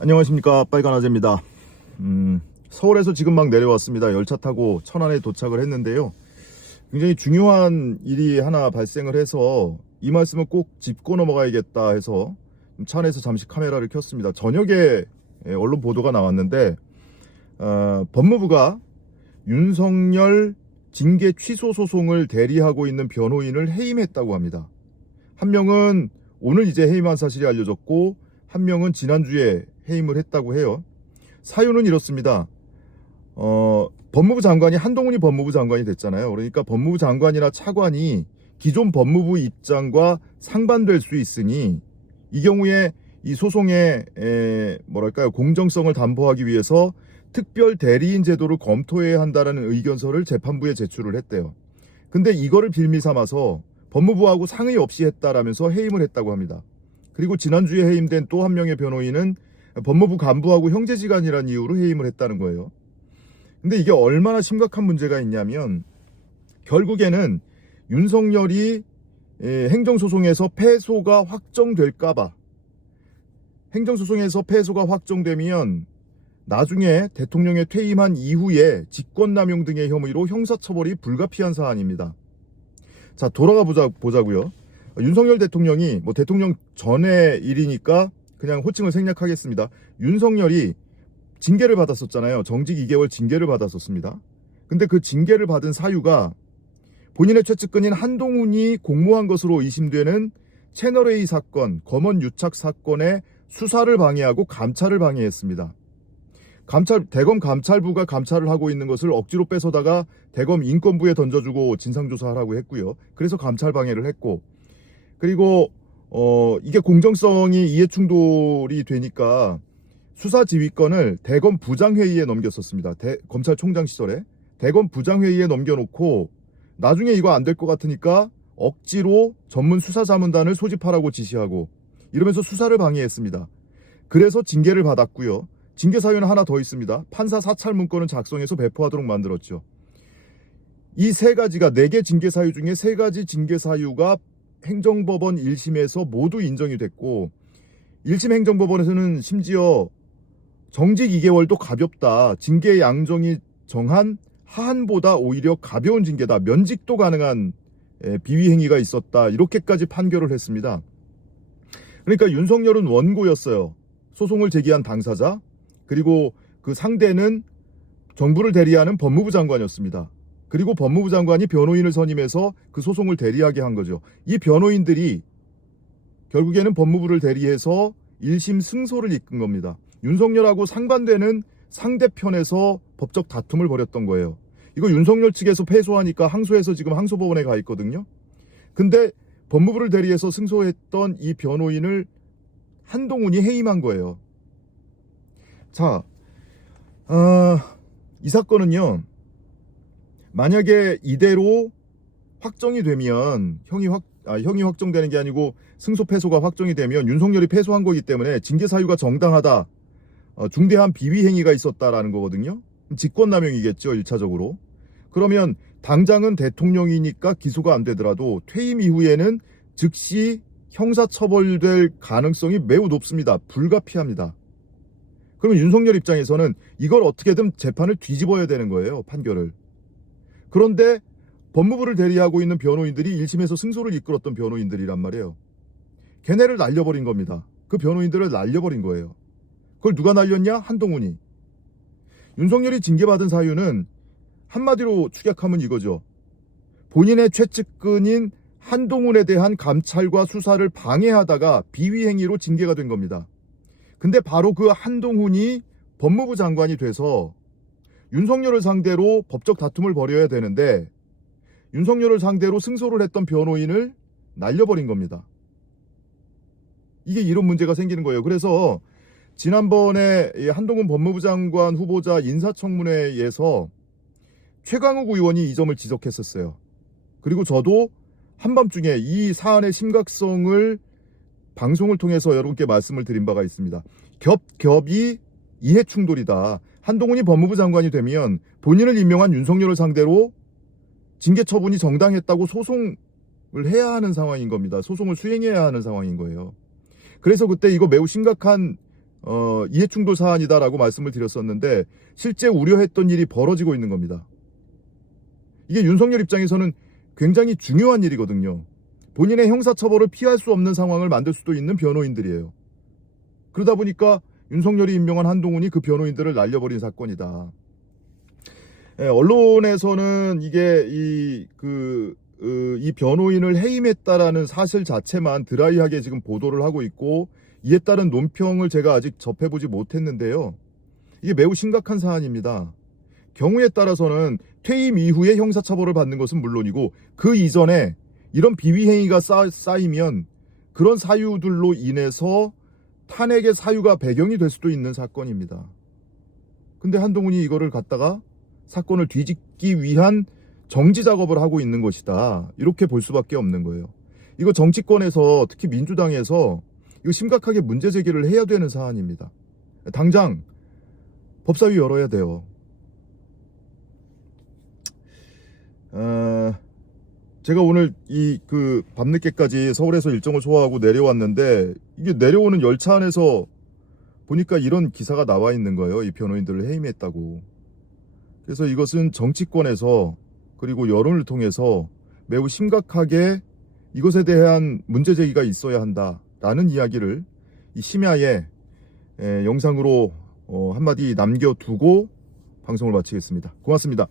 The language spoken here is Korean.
안녕하십니까, 빨간아재입니다. 서울에서 지금 막 내려왔습니다. 열차 타고 천안에 도착을 했는데요. 굉장히 중요한 일이 하나 발생을 해서 이 말씀을 꼭 짚고 넘어가야겠다 해서 차 안에서 잠시 카메라를 켰습니다. 저녁에 언론 보도가 나왔는데 법무부가 윤석열 징계 취소 소송을 대리하고 있는 변호인을 해임했다고 합니다. 한 명은 오늘 이제 해임한 사실이 알려졌고, 한 명은 지난주에 해임을 했다고 해요. 사유는 이렇습니다. 법무부 장관이 한동훈이 법무부 장관이 됐잖아요. 그러니까 법무부 장관이나 차관이 기존 법무부 입장과 상반될 수 있으니, 이 경우에 이 소송의 공정성을 담보하기 위해서 특별 대리인 제도를 검토해야 한다는 의견서를 재판부에 제출을 했대요. 근데 이거를 빌미 삼아서 법무부하고 상의 없이 했다라면서 해임을 했다고 합니다. 그리고 지난주에 해임된 또 한 명의 변호인은 법무부 간부하고 형제지간이라는 이유로 해임을 했다는 거예요. 근데 이게 얼마나 심각한 문제가 있냐면, 결국에는 윤석열이 행정소송에서 패소가 확정될까봐, 행정소송에서 패소가 확정되면 나중에 대통령의 퇴임한 이후에 직권남용 등의 혐의로 형사처벌이 불가피한 사안입니다. 자, 돌아가 보자고요. 윤석열 대통령이 대통령 전의 일이니까 그냥 호칭을 생략하겠습니다. 윤석열이 징계를 받았었잖아요. 정직 2개월 징계를 받았었습니다. 근데 그 징계를 받은 사유가 본인의 최측근인 한동훈이 공모한 것으로 의심되는 채널A 사건, 검언 유착 사건의 수사를 방해하고 감찰을 방해했습니다. 대검 감찰부가 감찰을 하고 있는 것을 억지로 뺏어다가 대검 인권부에 던져주고 진상조사하라고 했고요. 그래서 감찰 방해를 했고, 그리고 이게 공정성이 이해충돌이 되니까 수사 지휘권을 대검 부장회의에 넘겼었습니다. 검찰총장 시절에 대검 부장회의에 넘겨놓고, 나중에 이거 안 될 것 같으니까 억지로 전문 수사자문단을 소집하라고 지시하고, 이러면서 수사를 방해했습니다. 그래서 징계를 받았고요. 징계 사유는 하나 더 있습니다. 판사 사찰 문건을 작성해서 배포하도록 만들었죠. 이 세 가지가, 4개 징계 사유 중에 3가지 징계 사유가 행정법원 1심에서 모두 인정이 됐고, 1심 행정법원에서는 심지어 정직 2개월도 가볍다, 징계 양정이 정한 하한보다 오히려 가벼운 징계다, 면직도 가능한 비위 행위가 있었다, 이렇게까지 판결을 했습니다. 그러니까 윤석열은 원고였어요. 소송을 제기한 당사자, 그리고 그 상대는 정부를 대리하는 법무부 장관이었습니다. 그리고 법무부 장관이 변호인을 선임해서 그 소송을 대리하게 한 거죠. 이 변호인들이 결국에는 법무부를 대리해서 1심 승소를 이끈 겁니다. 윤석열하고 상반되는 상대편에서 법적 다툼을 벌였던 거예요. 이거 윤석열 측에서 패소하니까 항소해서 지금 항소법원에 가 있거든요. 근데 법무부를 대리해서 승소했던 이 변호인을 한동훈이 해임한 거예요. 자, 이 사건은요, 만약에 이대로 확정이 되면, 형이 확정되는 게 아니고 승소 패소가 확정이 되면 윤석열이 패소한 거기 때문에 징계 사유가 정당하다, 중대한 비위 행위가 있었다라는 거거든요. 직권남용이겠죠, 1차적으로. 그러면 당장은 대통령이니까 기소가 안 되더라도 퇴임 이후에는 즉시 형사처벌될 가능성이 매우 높습니다. 불가피합니다. 그러면 윤석열 입장에서는 이걸 어떻게든 재판을 뒤집어야 되는 거예요, 판결을. 그런데 법무부를 대리하고 있는 변호인들이 1심에서 승소를 이끌었던 변호인들이란 말이에요. 걔네를 날려버린 겁니다. 그 변호인들을 날려버린 거예요. 그걸 누가 날렸냐? 한동훈이. 윤석열이 징계받은 사유는 한마디로 축약하면 이거죠. 본인의 최측근인 한동훈에 대한 감찰과 수사를 방해하다가 비위 행위로 징계가 된 겁니다. 근데 바로 그 한동훈이 법무부 장관이 돼서 윤석열을 상대로 법적 다툼을 벌여야 되는데, 윤석열을 상대로 승소를 했던 변호인을 날려버린 겁니다. 이게 이런 문제가 생기는 거예요. 그래서 지난번에 한동훈 법무부 장관 후보자 인사청문회에서 최강욱 의원이 이 점을 지적했었어요. 그리고 저도 한밤중에 이 사안의 심각성을 방송을 통해서 여러분께 말씀을 드린 바가 있습니다. 겹겹이 이해충돌이다. 한동훈이 법무부 장관이 되면 본인을 임명한 윤석열을 상대로 징계 처분이 정당했다고 소송을 해야 하는 상황인 겁니다. 소송을 수행해야 하는 상황인 거예요. 그래서 그때 이거 매우 심각한 이해충돌 사안이다라고 말씀을 드렸었는데 실제 우려했던 일이 벌어지고 있는 겁니다. 이게 윤석열 입장에서는 굉장히 중요한 일이거든요. 본인의 형사처벌을 피할 수 없는 상황을 만들 수도 있는 변호인들이에요. 그러다 보니까 윤석열이 임명한 한동훈이 그 변호인들을 날려버린 사건이다. 언론에서는 이게 이 변호인을 해임했다라는 사실 자체만 드라이하게 지금 보도를 하고 있고, 이에 따른 논평을 제가 아직 접해보지 못했는데요. 이게 매우 심각한 사안입니다. 경우에 따라서는 퇴임 이후에 형사처벌을 받는 것은 물론이고 그 이전에 이런 비위행위가 쌓이면 그런 사유들로 인해서 탄핵의 사유가 배경이 될 수도 있는 사건입니다. 근데 한동훈이 이거를 갖다가 사건을 뒤집기 위한 정지 작업을 하고 있는 것이다. 이렇게 볼 수밖에 없는 거예요. 이거 정치권에서, 특히 민주당에서 이거 심각하게 문제 제기를 해야 되는 사안입니다. 당장 법사위 열어야 돼요. 제가 오늘 밤늦게까지 서울에서 일정을 소화하고 내려왔는데, 이게 내려오는 열차 안에서 보니까 이런 기사가 나와 있는 거예요. 이 변호인들을 해임했다고. 그래서 이것은 정치권에서 그리고 여론을 통해서 매우 심각하게 이것에 대한 문제 제기가 있어야 한다라는 이야기를 이 심야에 영상으로 한마디 남겨두고 방송을 마치겠습니다. 고맙습니다.